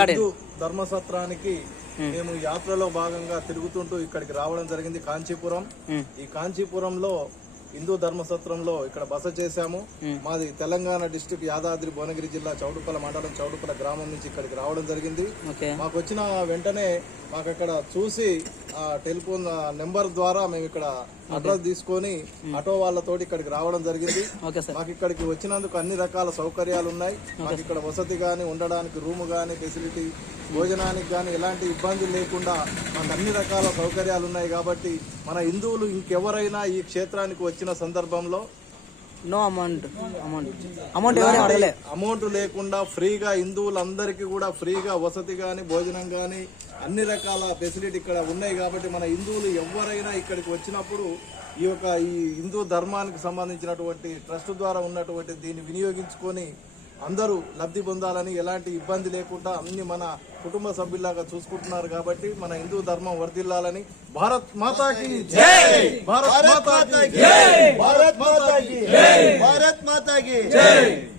హిందూ ధర్మసత్రానికి మేము యాత్రలో భాగంగా తిరుగుతుంటూ ఇక్కడికి రావడం జరిగింది. కాంచీపురం. ఈ కాంచీపురంలో హిందూ ధర్మసత్రంలో ఇక్కడ బస చేశాము. మాది తెలంగాణ డిస్టిక్ యాదాద్రి భువనగిరి జిల్లా చౌటుప్పల మండలం చౌటుప్పల గ్రామం నుంచి ఇక్కడికి రావడం జరిగింది. మాకు వచ్చిన వెంటనే మాకు అక్కడ చూసి టెలిఫోన్ నెంబర్ ద్వారా మేము ఇక్కడ అడ్రస్ తీసుకొని ఆటో వాళ్ళతోటి ఇక్కడికి రావడం జరిగింది. మాకు ఇక్కడికి వచ్చినందుకు అన్ని రకాల సౌకర్యాలు ఉన్నాయి. మాకు ఇక్కడ వసతి గాని, ఉండడానికి రూమ్ గాని, ఫెసిలిటీ, భోజనానికి గాని ఎలాంటి ఇబ్బంది లేకుండా మాకు అన్ని రకాల సౌకర్యాలు ఉన్నాయి. కాబట్టి మన హిందువులు ఇంకెవరైనా ఈ క్షేత్రానికి వచ్చిన సందర్భంలో అమౌంట్ లేకుండా ఫ్రీగా హిందువులందరికీ కూడా ఫ్రీగా వసతి గాని, భోజనం గాని అన్ని రకాల ఫెసిలిటీ ఇక్కడ ఉన్నాయి. కాబట్టి మన హిందువులు ఎవరైనా ఇక్కడికి వచ్చినప్పుడు ఈ హిందూ ధర్మానికి సంబంధించినటువంటి ట్రస్ట్ ద్వారా ఉన్నటువంటి దీన్ని వినియోగించుకొని అందరూ లబ్ధి పొందాలని, ఎలాంటి ఇబ్బంది లేకుండా అన్ని మన కుటుంబ సభ్యులాగా చూసుకుంటున్నారు. కాబట్టి మన హిందూ ధర్మం వర్ధిల్లాలని. భారత్ మాతాకి జై, భారత్ మాతాకి జై, భారత్ మాతాకి జై, భారత్ మాతాకి జై.